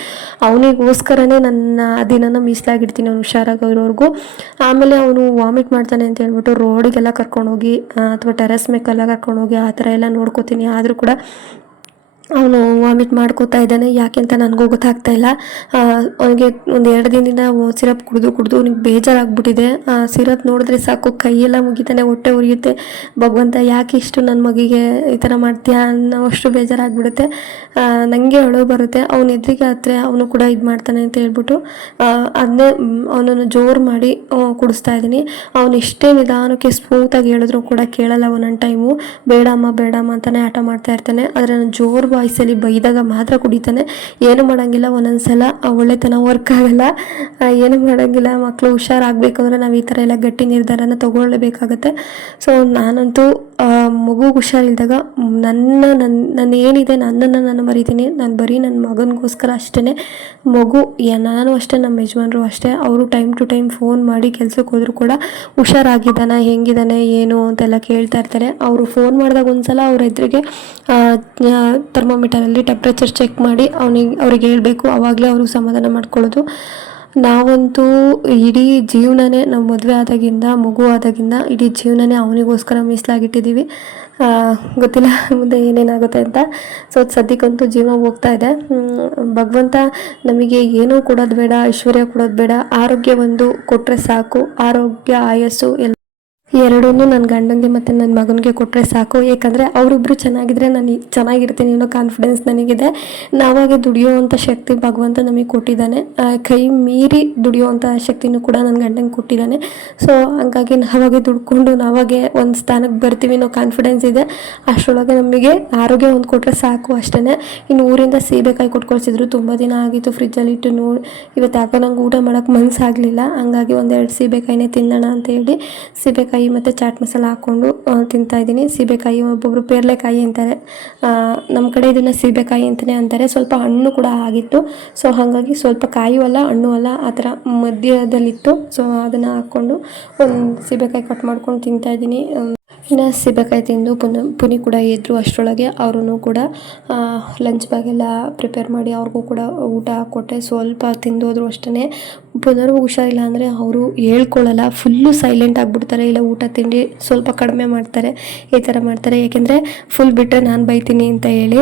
ಅವನಿಗೋಸ್ಕರನೇ ನನ್ನ ದಿನನ ಮೀಸಲಾಗಿಡ್ತೀನಿ ಅವ್ನು ಹುಷಾರಾಗೋರೋರ್ಗೂ ಆಮೇಲೆ ಅವನು ವಾಮಿಟ್ ಮಾಡ್ತಾನೆ ಅಂತ ಹೇಳ್ಬಿಟ್ಟು ರೋಡಿಗೆಲ್ಲ ಕರ್ಕೊಂಡೋಗಿ ಅಥವಾ ಟೆರೆಸ್ ಮೇಲೆಲ್ಲ ಕರ್ಕೊಂಡೋಗಿ ಆ ಥರ ಎಲ್ಲ ನೋಡ್ಕೋತೀನಿ. ಆದರೂ ಕೂಡ ಅವನು ವಾಮಿಟ್ ಮಾಡ್ಕೋತಾ ಇದ್ದಾನೆ. ಯಾಕೆ ಅಂತ ನನಗೂ ಗೊತ್ತಾಗ್ತಾ ಇಲ್ಲ. ಅವನಿಗೆ ಒಂದು ಎರಡು ದಿನದಿಂದ ಸಿರಪ್ ಕುಡಿದು ಕುಡಿದು ಅವ್ನಿಗೆ ಬೇಜಾರಾಗ್ಬಿಟ್ಟಿದೆ. ಸಿರಪ್ ನೋಡಿದ್ರೆ ಸಾಕು, ಕೈಯೆಲ್ಲ ಮುಗಿತಾನೆ, ಹೊಟ್ಟೆ ಉರಿಯುತ್ತೆ. ಭಗವಂತ ಯಾಕೆ ಇಷ್ಟು ನನ್ನ ಮಗಿಗೆ ಈ ಥರ ಮಾಡ್ತೀಯಾ ಅನ್ನೋಷ್ಟು ಬೇಜಾರಾಗ್ಬಿಡುತ್ತೆ. ನನಗೆ ಅಳು ಬರುತ್ತೆ. ಅವನು ಎದುರಿಗೆ ಹತ್ರ ಅವನು ಕೂಡ ಇದು ಮಾಡ್ತಾನೆ ಅಂತ ಹೇಳ್ಬಿಟ್ಟು ಅದನ್ನೇ ಅವನನ್ನು ಜೋರು ಮಾಡಿ ಕುಡಿಸ್ತಾ ಇದ್ದೀನಿ. ಅವನು ಎಷ್ಟೇ ನಿಧಾನಕ್ಕೆ ಸ್ಮೂತಾಗಿ ಹೇಳಿದ್ರು ಕೂಡ ಕೇಳಲ್ಲ ಒಂದೊಂದು ಟೈಮು ಬೇಡಮ್ಮ ಬೇಡಮ್ಮ ಅಂತಲೇ ಆಟ ಮಾಡ್ತಾ ಇರ್ತಾನೆ. ಆದರೆ ನಾನು ಜೋರು ವಾಯ್ಸಲ್ಲಿ ಬೈದಾಗ ಮಾತ್ರ ಕುಡಿತಾನೆ. ಏನು ಮಾಡೋಂಗಿಲ್ಲ ಒಂದೊಂದು ಸಲ ಒಳ್ಳೆತನ ವರ್ಕ್ ಆಗಲ್ಲ. ಏನು ಮಾಡೋಂಗಿಲ್ಲ ಮಕ್ಕಳು ಹುಷಾರಾಗಬೇಕು ಅಂದರೆ ನಾವು ಈ ಥರ ಎಲ್ಲ ಗಟ್ಟಿ ನಿರ್ಧಾರನ ತೊಗೊಳ್ಳಬೇಕಾಗತ್ತೆ ಸೊ ನಾನಂತೂ ಮಗು ಹುಷಾರಿಲ್ದಾಗ ನನ್ನ ನನ್ನ ನನ್ನ ಏನಿದೆ ನನ್ನನ್ನು ನಾನು ಮರಿತೀನಿ. ನಾನು ಬರೀ ನನ್ನ ಮಗನಿಗೋಸ್ಕರ ಅಷ್ಟೇ ಮಗು ನಾನು ಅಷ್ಟೇ, ನಮ್ಮ ಯಜಮಾನರು ಅಷ್ಟೇ. ಅವರು ಟೈಮ್ ಟು ಟೈಮ್ ಫೋನ್ ಮಾಡಿ ಕೆಲ್ಸಕ್ಕೆ ಹೋದರೂ ಕೂಡ ಹುಷಾರಾಗಿದ್ದಾನೆ, ಹೆಂಗಿದ್ದಾನೆ, ಏನು ಅಂತೆಲ್ಲ ಕೇಳ್ತಾ ಇರ್ತಾರೆ. ಅವರು ಫೋನ್ ಮಾಡಿದಾಗ ಒಂದ್ಸಲ ಅವ್ರ ಎದುರಿಗೆ ಥರ್ಮೋಮೀಟರಲ್ಲಿ ಟೆಂಪ್ರೇಚರ್ ಚೆಕ್ ಮಾಡಿ ಅವನಿಗೆ, ಅವ್ರಿಗೆ ಹೇಳಬೇಕು. ಅವಾಗಲೇ ಅವರು ಸಮಾಧಾನ ಮಾಡ್ಕೊಳ್ಳೋದು. ನಾವಂತೂ ಇಡೀ ಜೀವನನೇ ನಾವು ಮದುವೆ ಆದಾಗಿಂದ, ಮಗು ಆದಾಗಿಂದ ಇಡೀ ಜೀವನನೇ ಅವನಿಗೋಸ್ಕರ ಮೀಸಲಾಗಿಟ್ಟಿದ್ದೀವಿ ಗೊತ್ತಿಲ್ಲ ಮುಂದೆ ಏನೇನಾಗುತ್ತೆ ಅಂತ. ಸೊ ಸದ್ಯಕ್ಕಂತೂ ಜೀವನ ಹೋಗ್ತಾ ಇದೆ. ಭಗವಂತ ನಮಗೆ ಏನೂ ಕೊಡೋದು ಬೇಡ, ಐಶ್ವರ್ಯ ಕೊಡೋದು ಬೇಡ. ಆರೋಗ್ಯ ಒಂದು ಕೊಟ್ಟರೆ ಸಾಕು. ಆರೋಗ್ಯ, ಆಯಸ್ಸು ಎಲ್ಲ ಎರಡನ್ನೂ ನನ್ನ ಗಂಡನಿಗೆ ಮತ್ತು ನನ್ನ ಮಗನಿಗೆ ಕೊಟ್ಟರೆ ಸಾಕು. ಏಕೆಂದರೆ ಅವರಿಬ್ಬರು ಚೆನ್ನಾಗಿದ್ರೆ ನಾನು ಚೆನ್ನಾಗಿರ್ತೀನಿ ಅನ್ನೋ ಕಾನ್ಫಿಡೆನ್ಸ್ ನನಗಿದೆ. ನಾವಾಗೆ ದುಡಿಯೋವಂಥ ಶಕ್ತಿ ಭಗವಂತ ನಮಗೆ ಕೊಟ್ಟಿದ್ದಾನೆ. ಕೈ ಮೀರಿ ದುಡಿಯೋವಂಥ ಶಕ್ತಿನೂ ಕೂಡ ನನ್ನ ಗಂಡನಿಗೆ ಕೊಟ್ಟಿದ್ದಾನೆ. ಸೊ ಹಂಗಾಗಿ ನಾವಾಗೆ ದುಡ್ಕೊಂಡು ನಾವಾಗೆ ಒಂದು ಸ್ಥಾನಕ್ಕೆ ಬರ್ತೀವಿ ಅನ್ನೋ ಕಾನ್ಫಿಡೆನ್ಸ್ ಇದೆ. ಅಷ್ಟರೊಳಗೆ ನಮಗೆ ಆರೋಗ್ಯ ಒಂದು ಕೊಟ್ಟರೆ ಸಾಕು ಅಷ್ಟೇ ಇನ್ನು ಊರಿಂದ ಸೀಬೆಕಾಯಿ ಕೊಟ್ಕೊಳ್ಸಿದ್ರು ತುಂಬ ದಿನ ಆಗಿತ್ತು ಫ್ರಿಜ್ಜಲ್ಲಿ ಇಟ್ಟು ನೋಡಿ ಇವತ್ತು ಯಾಕೋ ನಂಗೆ ಊಟ ಮಾಡೋಕ್ಕೆ ಮನಸ್ಸಾಗಲಿಲ್ಲ ಹಂಗಾಗಿ ಒಂದೆರಡು ಸೀಬೆಕಾಯಿನೇ ತಿನ್ನೋಣ ಅಂತ ಹೇಳಿ ಸೀಬೆಕಾಯಿ ಸೀಬೆಕಾಯಿ ಮತ್ತು ಚಾಟ್ ಮಸಾಲ ಹಾಕ್ಕೊಂಡು ತಿಂತಾ ಇದ್ದೀನಿ. ಸೀಬೆಕಾಯಿ ಒಬ್ಬೊಬ್ಬರು ಪೇರ್ಲೆಕಾಯಿ ಅಂತಾರೆ. ನಮ್ಮ ಕಡೆ ಇದನ್ನು ಸೀಬೆಕಾಯಿ ಅಂತಲೇ ಅಂತಾರೆ. ಸ್ವಲ್ಪ ಹಣ್ಣು ಕೂಡ ಆಗಿತ್ತು. ಸೊ, ಹಾಗಾಗಿ ಸ್ವಲ್ಪ ಕಾಯೂ ಅಲ್ಲ, ಹಣ್ಣು ಅಲ್ಲ, ಆ ಥರ ಮಧ್ಯದಲ್ಲಿತ್ತು. ಸೊ, ಅದನ್ನು ಹಾಕ್ಕೊಂಡು ಒಂದು ಸೀಬೆಕಾಯಿ ಕಟ್ ಮಾಡ್ಕೊಂಡು ತಿಂತಾ ಇದ್ದೀನಿ. ಇನ್ನು ಸೀಬೆಕಾಯಿ ತಿಂದು ಪುನ ಪುನಿ ಕೂಡ ಎದ್ರು ಅಷ್ಟರೊಳಗೆ ಅವ್ರೂ ಕೂಡ ಲಂಚ್ ಬ್ಯಾಗೆಲ್ಲ ಪ್ರಿಪೇರ್ ಮಾಡಿ ಅವ್ರಿಗೂ ಕೂಡ ಊಟ ಹಾಕ್ಕೊಟ್ಟೆ ಸ್ವಲ್ಪ ತಿಂದೋದ್ರು ಅಷ್ಟೇ ಪುನರು ಹುಷಾರಿಲ್ಲ ಅಂದರೆ ಅವರು ಹೇಳ್ಕೊಳ್ಳಲ್ಲ ಫುಲ್ಲು ಸೈಲೆಂಟ್ ಆಗಿಬಿಡ್ತಾರೆ. ಇಲ್ಲ ಊಟ ತಿಂಡಿ ಸ್ವಲ್ಪ ಕಡಿಮೆ ಮಾಡ್ತಾರೆ. ಈ ಥರ ಮಾಡ್ತಾರೆ. ಏಕೆಂದರೆ ಫುಲ್ ಬಿಟ್ಟರೆ ನಾನು ಬೈತೀನಿ ಅಂತ ಹೇಳಿ.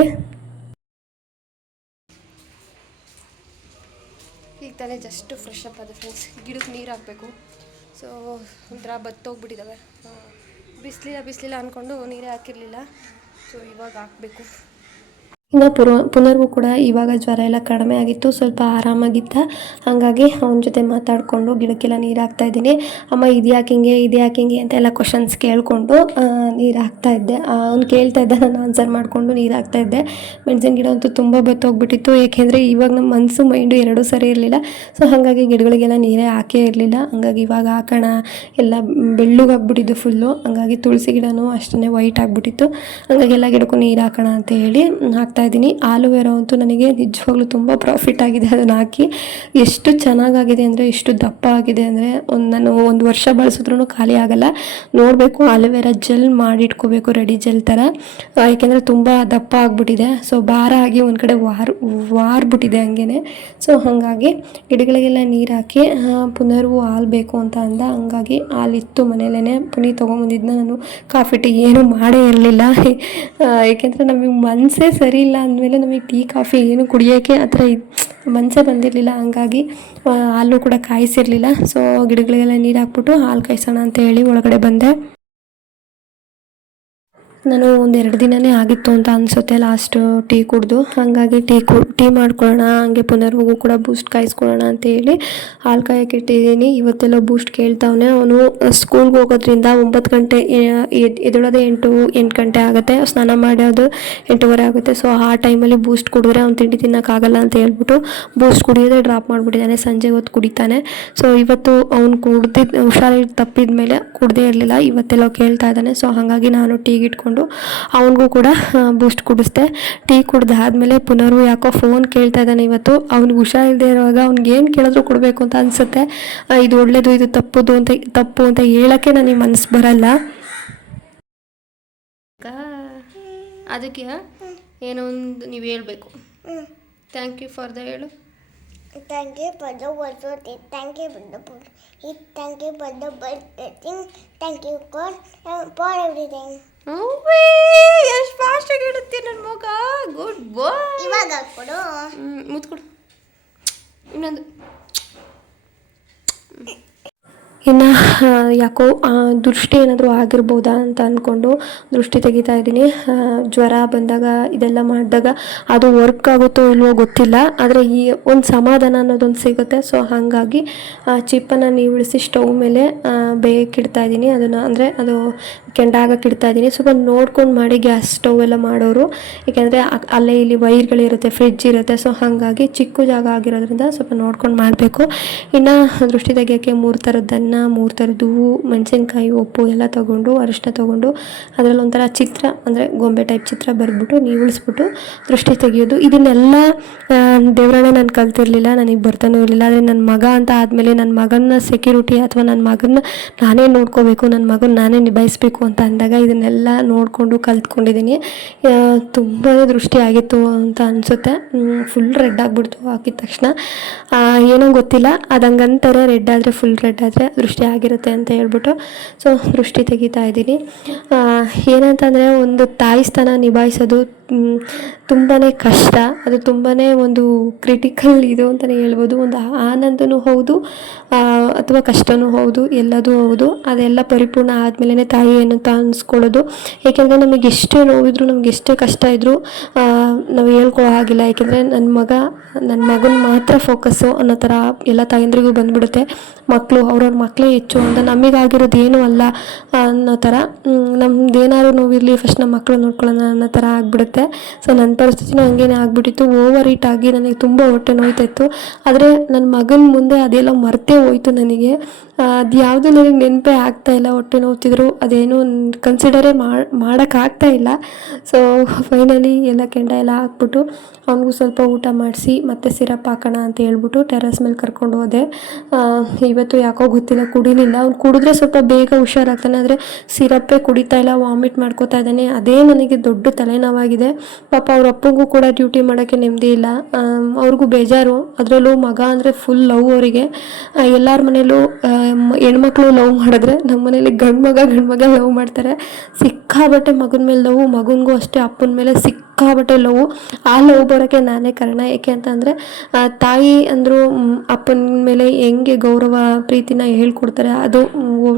ಈಗ ತಾನೇ ಜಸ್ಟ್ ಫ್ರೆಶ್ ಅಪ್ ಆದ ಫ್ರೆಂಡ್ಸ್ ಗಿಡಕ್ಕೆ ನೀರು ಹಾಕಬೇಕು. ಸೊ ಒಂಥರ ಬತ್ತೋಗ್ಬಿಟ್ಟಿದ್ದಾವೆ ಬಿಸಿಲಿಲ್ಲ ಬಿಸಿಲಿಲ್ಲ ಅಂದ್ಕೊಂಡು ನೀರೇ ಹಾಕಿರಲಿಲ್ಲ. ಸೊ ಇವಾಗ ಹಾಕಬೇಕು. ಇನ್ನು ಪುರ್ ಪುನರ್ಗೂ ಕೂಡ ಇವಾಗ ಜ್ವರ ಎಲ್ಲ ಕಡಿಮೆ ಆಗಿತ್ತು, ಸ್ವಲ್ಪ ಆರಾಮಾಗಿತ್ತ ಹಾಗಾಗಿ ಅವನ ಜೊತೆ ಮಾತಾಡಿಕೊಂಡು ಗಿಡಕ್ಕೆಲ್ಲ ನೀರು ಹಾಕ್ತಾ ಇದ್ದೀನಿ. ಅಮ್ಮ ಇದು ಯಾಕೆ ಹಿಂಗೆ ಇದು ಯಾಕೆ ಹಿಂಗೆ ಅಂತ ಎಲ್ಲ ಕ್ವಶನ್ಸ್ ಕೇಳಿಕೊಂಡು ನೀರು ಹಾಕ್ತಾ ಇದ್ದೆ. ಅವ್ನು ಕೇಳ್ತಾ ಇದ್ದ, ನಾನು ಆನ್ಸರ್ ಮಾಡಿಕೊಂಡು ನೀರು ಹಾಕ್ತಾ ಇದ್ದೆ. ಮೆಣಸಿನ ಗಿಡ ಅಂತೂ ತುಂಬ ಬತ್ತೋಗ್ಬಿಟ್ಟಿತ್ತು. ಏಕೆಂದರೆ ಇವಾಗ ನಮ್ಮ ಮನಸ್ಸು ಮೈಂಡು ಎರಡೂ ಸರಿ ಇರಲಿಲ್ಲ. ಸೊ ಹಾಗಾಗಿ ಗಿಡಗಳಿಗೆಲ್ಲ ನೀರೇ ಹಾಕೇ ಇರಲಿಲ್ಲ. ಹಂಗಾಗಿ ಇವಾಗ ಹಾಕೋಣ, ಎಲ್ಲ ಬೆಳ್ಳಗಾಗ್ಬಿಟ್ಟಿದ್ದು ಫುಲ್ಲು ಹಂಗಾಗಿ ತುಳಸಿ ಗಿಡನೂ ಅಷ್ಟೇ ವೈಟ್ ಆಗಿಬಿಟ್ಟಿತ್ತು. ಹಂಗಾಗಿ ಎಲ್ಲ ಗಿಡಕ್ಕೂ ನೀರು ಹಾಕೋಣ ಅಂತ ಹೇಳಿ ಹಾಕ್ತಾ ಇದ್ದೀನಿ. ಆಲೋವೆರಾ ಅಂತೂ ನನಗೆ ನಿಜವಾಗ್ಲೂ ತುಂಬ ಪ್ರಾಫಿಟ್ ಆಗಿದೆ. ಅದನ್ನು ಹಾಕಿ ಎಷ್ಟು ಚೆನ್ನಾಗಾಗಿದೆ ಅಂದರೆ, ಎಷ್ಟು ದಪ್ಪ ಆಗಿದೆ ಅಂದರೆ, ಒಂದು ನಾನು ಒಂದು ವರ್ಷ ಬಳಸಿದ್ರೂ ಖಾಲಿ ಆಗಲ್ಲ. ನೋಡಬೇಕು, ಆಲೋವೆರಾ ಜೆಲ್ ಮಾಡಿಟ್ಕೋಬೇಕು ರೆಡಿ ಜೆಲ್ ಥರ ಯಾಕೆಂದರೆ ತುಂಬ ದಪ್ಪ ಆಗಿಬಿಟ್ಟಿದೆ. ಸೊ ಭಾರ ಆಗಿ ಒಂದು ಕಡೆ ವಾರ್, ವಾರ್ಬಿಟ್ಟಿದೆ ಹಂಗೇ ಸೊ ಹಾಗಾಗಿ ಗಿಡಗಳಿಗೆಲ್ಲ ನೀರು ಹಾಕಿ ಪುನರ್ವು ಹಾಲು ಬೇಕು ಅಂತ ಅಂದ. ಹಂಗಾಗಿ ಹಾಲಿತ್ತು ಮನೇಲೇ ಪುನಿ ತೊಗೊಂಬಂದಿದ್ದನ್ನ ನಾನು ಕಾಫಿ ಟೀ ಏನೂ ಮಾಡೇ ಇರಲಿಲ್ಲ. ಏಕೆಂದರೆ ನಮಗೆ ಮನಸ್ಸೇ ಸರಿ ಇಲ್ಲ ಅಂದಮೇಲೆ ನಮಗೆ ಟೀ, ಕಾಫಿ ಏನು ಕುಡಿಯೋಕ್ಕೆ ಆ ಥರ ಮನಸ್ಸೇ ಬಂದಿರಲಿಲ್ಲ. ಹಂಗಾಗಿ ಹಾಲು ಕೂಡ ಕಾಯಿಸಿರಲಿಲ್ಲ. ಸೊ ಗಿಡಗಳಿಗೆಲ್ಲ ನೀರು ಹಾಕ್ಬಿಟ್ಟು ಹಾಲು ಕಾಯಿಸೋಣ ಅಂತ ಹೇಳಿ ಒಳಗಡೆ ಬಂದೆ. ನಾನು ಒಂದು ಎರಡು ದಿನನೇ ಆಗಿತ್ತು ಅಂತ ಅನಿಸುತ್ತೆ ಲಾಸ್ಟು ಟೀ ಕುಡಿದು. ಹಾಗಾಗಿ ಟೀ ಕು, ಟೀ ಮಾಡ್ಕೊಳ್ಳೋಣ, ಹಾಗೆ ಪುನರ್ವಗೂ ಕೂಡ ಬೂಸ್ಟ್ ಕಾಯಿಸ್ಕೊಳ್ಳೋಣ ಅಂತ ಹೇಳಿ ಹಾಲು ಕಾಯಕ್ಕೆ ಇಟ್ಟಿದ್ದೀನಿ. ಇವತ್ತೆಲ್ಲ ಬೂಸ್ಟ್ ಕೇಳ್ತಾವನೆ. ಅವನು ಸ್ಕೂಲ್ಗೆ ಹೋಗೋದ್ರಿಂದ ಒಂಬತ್ತು ಗಂಟೆ ಎದ್- ಎದ್ದೇಳೋದೇ ಎಂಟು ಎಂಟು ಗಂಟೆ ಆಗುತ್ತೆ. ಸ್ನಾನ ಮಾಡೋದು ಎಂಟೂವರೆ ಆಗುತ್ತೆ. ಸೊ ಆ ಟೈಮಲ್ಲಿ ಬೂಸ್ಟ್ ಕುಡಿದ್ರೆ ಅವ್ನು ತಿಂಡಿ ತಿನ್ನೋಕ್ಕಾಗಲ್ಲ ಅಂತ ಹೇಳ್ಬಿಟ್ಟು ಬೂಸ್ಟ್ ಕುಡಿಯೋದೇ ಡ್ರಾಪ್ ಮಾಡಿಬಿಟ್ಟಿದ್ದಾನೆ. ಸಂಜೆ ಹೊತ್ತು ಕುಡಿತಾನೆ. ಸೊ ಇವತ್ತು ಅವ್ನು ಕುಡ್ದಿದ್ದು ಹುಷಾರಿ ತಪ್ಪಿದ ಮೇಲೆ ಕುಡ್ದೇ ಇರಲಿಲ್ಲ. ಇವತ್ತೆಲ್ಲ ಕೇಳ್ತಾ ಇದ್ದಾನೆ. ಸೊ ಹಾಗಾಗಿ ನಾನು ಟೀಗೆ ಇಟ್ಕೊಂಡು ಅವನಿಗೂ ಕೂಡ ಬೂಸ್ಟ್ ಕುಡಿಸ್ದೆ. ಟೀ ಕುಡ್ದಾದ್ಮೇಲೆ ಪುನರು ಯಾಕೋ ಫೋನ್ ಕೇಳ್ತಾ ಇದ್ದಾನೆ ಇವತ್ತು. ಅವ್ನಿಗೆ ಹುಷಾರಿಲ್ಲದೆ ಇರುವಾಗ ಅವ್ನಿಗೆ ಏನು ಕೇಳಿದ್ರು ಕೊಡಬೇಕು ಅಂತ ಅನಿಸುತ್ತೆ. ಇದು ಒಳ್ಳೇದು ಇದು ತಪ್ಪುದು ಅಂತ ತಪ್ಪು ಅಂತ ಹೇಳೋಕ್ಕೆ ನನಗೆ ಮನಸ್ಸು ಬರಲ್ಲ. ಅದಕ್ಕೆ ಏನೋ ಒಂದು ನೀವು ಹೇಳಬೇಕು. ಥ್ಯಾಂಕ್ ಯು ಫಾರ್ ದ ಹೇಳು. Thank you for the thank Thank food. Thank you for the birthday thing. Thank you God and for everything. ಎಷ್ಟು ಫಾಸ್ಟಾಗಿ ಹೇಳುತ್ತೆ ನನ್ನ ಮಗ ಗುಡ್ ಬಾಯ್ ಇವಾಗ ಕೊಡು ಮುತ್ಕೊಡು ಇನ್ನೊಂದು ಇನ್ನು ಯಾಕೋ ದೃಷ್ಟಿ ಏನಾದರೂ ಆಗಿರ್ಬೋದಾ ಅಂತ ಅಂದ್ಕೊಂಡು ದೃಷ್ಟಿ ತೆಗಿತಾ ಇದ್ದೀನಿ. ಆ, ಜ್ವರ ಬಂದಾಗ ಇದೆಲ್ಲ ಮಾಡಿದಾಗ ಅದು ವರ್ಕ್ ಆಗುತ್ತೋ ಇಲ್ವೋ ಗೊತ್ತಿಲ್ಲ. ಆದರೆ ಈ ಒಂದು ಸಮಾಧಾನ ಅನ್ನೋದೊಂದು ಸಿಗುತ್ತೆ. ಸೊ ಹಾಗಾಗಿ ಚಿಪ್ಪನ್ನು ನೀವಿಳಿಸಿ ಸ್ಟವ್ ಮೇಲೆ ಬೇಯಕ್ಕೆ ಬೇಯಕ್ಕಿಡ್ತಾ ಇದ್ದೀನಿ. ಅದನ್ನು ಅಂದರೆ ಅದು ಕೆಂಡಾಗ ಇಡ್ತಾ ಇದ್ದೀನಿ. ಸ್ವಲ್ಪ ನೋಡ್ಕೊಂಡು ಮಾಡಿ ಗ್ಯಾಸ್ ಸ್ಟವ್ ಎಲ್ಲ ಮಾಡೋರು. ಏಕೆಂದರೆ ಅಲ್ಲೇ ಇಲ್ಲಿ ವೈರ್ಗಳಿರುತ್ತೆ ಫ್ರಿಡ್ಜ್ ಇರುತ್ತೆ. ಸೊ ಹಾಗಾಗಿ ಚಿಕ್ಕ ಜಾಗ ಆಗಿರೋದ್ರಿಂದ ಸ್ವಲ್ಪ ನೋಡ್ಕೊಂಡು ಮಾಡಬೇಕು. ಇನ್ನು ದೃಷ್ಟಿ ತೆಗಿಯೋಕ್ಕೆ ಮೂರು ಥರದ್ದನ್ನು ಮೂರು ಥರದ್ದು ಹೂವು, ಮೆಣಸಿನ್ಕಾಯಿ ಉಪ್ಪು ಎಲ್ಲ ತೊಗೊಂಡು ಅರಿಶಿನ ತೊಗೊಂಡು ಅದರಲ್ಲಿ ಒಂಥರ ಚಿತ್ರ, ಅಂದರೆ ಗೊಂಬೆ ಟೈಪ್ ಚಿತ್ರ ಬರೆದ್ಬಿಟ್ಟು ನೀವುಳಿಸ್ಬಿಟ್ಟು ದೃಷ್ಟಿ ತೆಗೆಯೋದು. ಇದನ್ನೆಲ್ಲ ದೇವರನ್ನ ನಾನು ಕಲ್ತಿರಲಿಲ್ಲ, ನನಗೆ ಬರ್ತಾನೂ ಇರಲಿಲ್ಲ. ಆದರೆ ನನ್ನ ಮಗ ಅಂತ ಆದಮೇಲೆ ನನ್ನ ಮಗನ ಸೆಕ್ಯೂರಿಟಿ ಅಥವಾ ನನ್ನ ಮಗನ ನಾನೇ ನೋಡ್ಕೋಬೇಕು ನನ್ನ ಮಗನ ನಾನೇ ನಿಭಾಯಿಸ್ಬೇಕು ಅಂತ ಅಂದಾಗ ಇದನ್ನೆಲ್ಲ ನೋಡಿಕೊಂಡು ಕಲ್ತ್ಕೊಂಡಿದ್ದೀನಿ ತುಂಬ ದೃಷ್ಟಿ ಆಗಿತ್ತು ಅಂತ ಅನಿಸುತ್ತೆ. ಫುಲ್ ರೆಡ್ ಆಗಿಬಿಡ್ತು ಹಾಕಿದ ತಕ್ಷಣ. ಏನೋ ಗೊತ್ತಿಲ್ಲ. ಅದು ಹಂಗಂತಾರೆ ರೆಡ್ ಆದರೆ ಫುಲ್ ರೆಡ್ ಆದರೆ ದೃಷ್ಟಿ ಆಗಿರುತ್ತೆ ಅಂತ ಹೇಳ್ಬಿಟ್ಟು ಸೊ ದೃಷ್ಟಿ ತೆಗಿತಾ ಇದ್ದೀನಿ. ಏನಂತಂದರೆ ಒಂದು ತಾಯಿ ಸ್ಥಾನ ನಿಭಾಯಿಸೋದು ತುಂಬಾ ಕಷ್ಟ. ಅದು ತುಂಬಾ ಒಂದು ಕ್ರಿಟಿಕಲ್ ಇದು ಅಂತಲೇ ಹೇಳ್ಬೋದು. ಒಂದು ಆನಂದನೂ ಹೌದು ಅಥವಾ ಕಷ್ಟನೂ ಹೌದು, ಎಲ್ಲದೂ ಹೌದು. ಅದೆಲ್ಲ ಪರಿಪೂರ್ಣ ಆದಮೇಲೆ ತಾಯಿ ಏನಂತ ಅನ್ಸ್ಕೊಳ್ಳೋದು. ಏಕೆಂದರೆ ನಮಗೆ ಎಷ್ಟೇ ನೋವಿದ್ರು ನಮ್ಗೆ ಎಷ್ಟೇ ಕಷ್ಟ ಇದ್ದರೂ ನಾವು ಹೇಳ್ಕೊಳ್ಳೋ ಹಾಗಿಲ್ಲ, ಯಾಕೆಂದರೆ ನನ್ನ ಮಗ ನನ್ನ ಮಗನ ಮಾತ್ರ ಫೋಕಸ್ಸು ಅನ್ನೋ ಥರ ಎಲ್ಲ ತಾಯಂದ್ರಿಗೂ ಬಂದ್ಬಿಡುತ್ತೆ. ಮಕ್ಕಳು ಅವ್ರವ್ರ ಮಕ್ಕಳೇ ಹೆಚ್ಚು ಅಂತ ನಮಗಾಗಿರೋದು ಏನೂ ಅಲ್ಲ ಅನ್ನೋ ಥರ ನಮ್ದು ಏನಾದ್ರು ನೋವಿರಲಿ ಫಸ್ಟ್ ನಮ್ಮ ಮಕ್ಕಳು ನೋಡ್ಕೊಳ್ಳೋಣ ಅನ್ನೋ ಥರ ಆಗಿಬಿಡುತ್ತೆ. ಸೊ ನನ್ನ ಪರಿಸ್ಥಿತಿನೂ ಹಂಗೇನೆ ಆಗಿಬಿಟ್ಟಿತ್ತು. ಓವರ್ ಹೀಟ್ ಆಗಿ ನನಗೆ ತುಂಬ ಹೊಟ್ಟೆ ನೋಯ್ತಾಯಿತ್ತು ಆದರೆ ನನ್ನ ಮಗನ ಮುಂದೆ ಅದೆಲ್ಲ ಮರ್ತೇ ಹೋಯ್ತು ನನಗೆ. ಅದು ಯಾವುದೂ ನನಗೆ ನೆನಪೇ ಆಗ್ತಾಯಿಲ್ಲ ಹೊಟ್ಟೆ ನೋವ್ತಿದ್ರು, ಅದೇನು ಕನ್ಸಿಡರೇ ಮಾಡೋಕ್ಕಾಗ್ತಾ ಇಲ್ಲ. ಸೊ ಫೈನಲಿ ಎಲ್ಲ ಕೆಂಡ ಎಲ್ಲ ಹಾಕ್ಬಿಟ್ಟು ಅವನಿಗೂ ಸ್ವಲ್ಪ ಊಟ ಮಾಡಿಸಿ ಮತ್ತೆ ಸಿರಪ್ ಹಾಕೋಣ ಅಂತ ಹೇಳ್ಬಿಟ್ಟು ಟೆರಸ್ ಮೇಲೆ ಕರ್ಕೊಂಡು ಹೋದೆ. ಇವತ್ತು ಯಾಕೋ ಗೊತ್ತಿಲ್ಲ, ಕುಡಿಲಿಲ್ಲ. ಅವ್ನು ಕುಡಿದ್ರೆ ಸ್ವಲ್ಪ ಬೇಗ ಹುಷಾರಾಗ್ತಾನೆ, ಆದರೆ ಸಿರಪ್ಪೇ ಕುಡಿತಾ ಇಲ್ಲ, ವಾಮಿಟ್ ಮಾಡ್ಕೋತಾ ಇದ್ದಾನೆ. ಅದೇ ನನಗೆ ದೊಡ್ಡ ತಲೆನೋವಾಗಿದೆ. ಪಾಪ ಅವ್ರ ಅಪ್ಪಗೂ ಕೂಡ ಡ್ಯೂಟಿ ಮಾಡೋಕ್ಕೆ ನೆಮ್ಮದಿ ಇಲ್ಲ. ಅವ್ರಿಗೂ ಬೇಜಾರು. ಅದರಲ್ಲೂ ಮಗ ಅಂದರೆ ಫುಲ್ ಲವ್ ಅವರಿಗೆ. ಎಲ್ಲರ ಮನೇಲೂ ಹೆಣ್ಮಕ್ಳು ಲವ್ ಮಾಡಿದ್ರೆ ನಮ್ಮ ಮನೇಲಿ ಗಂಡು ಮಗ ಗಂಡು ಮಗ ಲವ್ ಮಾಡ್ತಾರೆ. ಸಿಕ್ಕಾಬಟ್ಟೆ ಮಗನ ಮೇಲೆ ಲವ್ ಮಗನಿಗೂ ಅಷ್ಟೇ ಅಪ್ಪನ ಮೇಲೆ ಸಿಕ್ಕಾಬಟ್ಟೆ ಲವ್ ಆ ಲವ್ ಬರೋಕ್ಕೆ ನಾನೇ ಕಾರಣ. ಏಕೆ ಅಂತಂದರೆ ತಾಯಿ ಅಂದರು ಅಪ್ಪನ ಮೇಲೆ ಹೆಂಗೆ ಗೌರವ, ಪ್ರೀತಿನ ಹೇಳ್ಕೊಡ್ತಾರೆ, ಅದು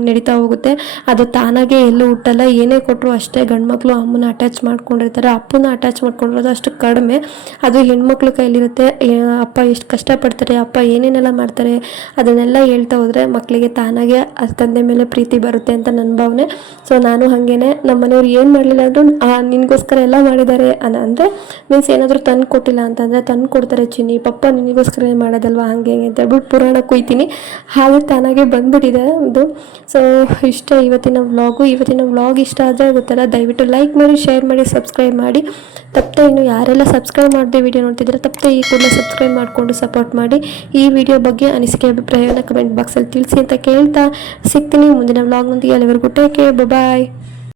ನಡೀತಾ ಹೋಗುತ್ತೆ. ಅದು ತಾನಾಗೆ ಎಲ್ಲೂ ಹುಟ್ಟಲ್ಲ. ಏನೇ ಕೊಟ್ಟರು ಅಷ್ಟೇ ಗಂಡ್ಮಕ್ಳು ಅಮ್ಮನ ಅಟ್ಯಾಚ್ ಮಾಡ್ಕೊಂಡಿರ್ತಾರೆ. ಅಪ್ಪನ ಅಟ್ಯಾಚ್ ಮಾಡ್ಕೊಂಡಿರೋದು ಅಷ್ಟು ಕಡಿಮೆ. ಅದು ಹೆಣ್ಮಕ್ಳ ಕೈಲಿರುತ್ತೆ. ಅಪ್ಪ ಎಷ್ಟು ಕಷ್ಟಪಡ್ತಾರೆ, ಅಪ್ಪ ಏನೇನೆಲ್ಲ ಮಾಡ್ತಾರೆ, ಅದನ್ನೆಲ್ಲ ಹೇಳ್ತಾ ಹೋದರೆ ಮಕ್ಕಳಿಗೆ ತಾನಾಗೆ ತಂದೆ ಮೇಲೆ ಪ್ರೀತಿ ಬರುತ್ತೆ ಅಂತ ನನ್ನ ಭಾವನೆ. ಸೊ ನಾನು ಹಾಗೇನೆ. ನಮ್ಮ ಮನೆಯವ್ರು ಏನು ಮಾಡಲಿಲ್ಲ ಅಂದರೂ ನಿನಗೋಸ್ಕರ ಎಲ್ಲ ಮಾಡಿದ್ದಾರೆ ಅನ್ನ ಅಂದರೆ ಮೀನ್ಸ್ ಏನಾದರೂ ತಂದು ಕೊಟ್ಟಿಲ್ಲ ಅಂತಂದರೆ ತಂದು ಕೊಡ್ತಾರೆ ಚಿನ್ನಿ, ಪಪ್ಪ ನಿನಗೋಸ್ಕರ ಮಾಡೋದಲ್ವಾ? ಹಂಗೆ ಹೇಗೆ ಅಂತ ಹೇಳ್ಬಿಟ್ಟು ಪುರಾಣ ಕುಯ್ತೀನಿ. ಹಾಗೆ ತಾನಾಗೆ ಬಂದ್ಬಿಟ್ಟಿದೆ ಅದು. ಸೊ ಇಷ್ಟ ಇವತ್ತಿನ ವ್ಲಾಗು ಇವತ್ತಿನ ವ್ಲಾಗ್ ಇಷ್ಟ ಆದರೆ ಗೊತ್ತಲ್ಲ, ದಯವಿಟ್ಟು ಲೈಕ್ ಮಾಡಿ ಶೇರ್ ಮಾಡಿ ಸಬ್ಸ್ಕ್ರೈಬ್ ಮಾಡಿ. ತಪ್ಪದೆ ಇನ್ನು ಯಾರೆಲ್ಲ ಸಬ್ಸ್ಕ್ರೈಬ್ ಮಾಡದೆ ವಿಡಿಯೋ ನೋಡ್ತಿದ್ರೆ ತಪ್ಪದೆ ಈ ಕೂಡ ಸಬ್ಸ್ಕ್ರೈಬ್ ಮಾಡಿಕೊಂಡು ಸಪೋರ್ಟ್ ಮಾಡಿ. ಈ ವಿಡಿಯೋ ಬಗ್ಗೆ ಅನಿಸಿಕೆ ಅಭಿಪ್ರಾಯವನ್ನು ಕಮೆಂಟ್ ಬಾಕ್ಸಲ್ಲಿ ತಿಳಿಸಿ ಅಂತ ಕೇಳ್ತಾ ಸಿಗ್ತೀನಿ. ಮುಂದಿನ ವ್ಲಾಗ್ನೊಂದಿಗೆ ಅಲ್ಲಿವರೆಗೂ ಟೇಕ್ ಕೇರ್ ಬಾಯ್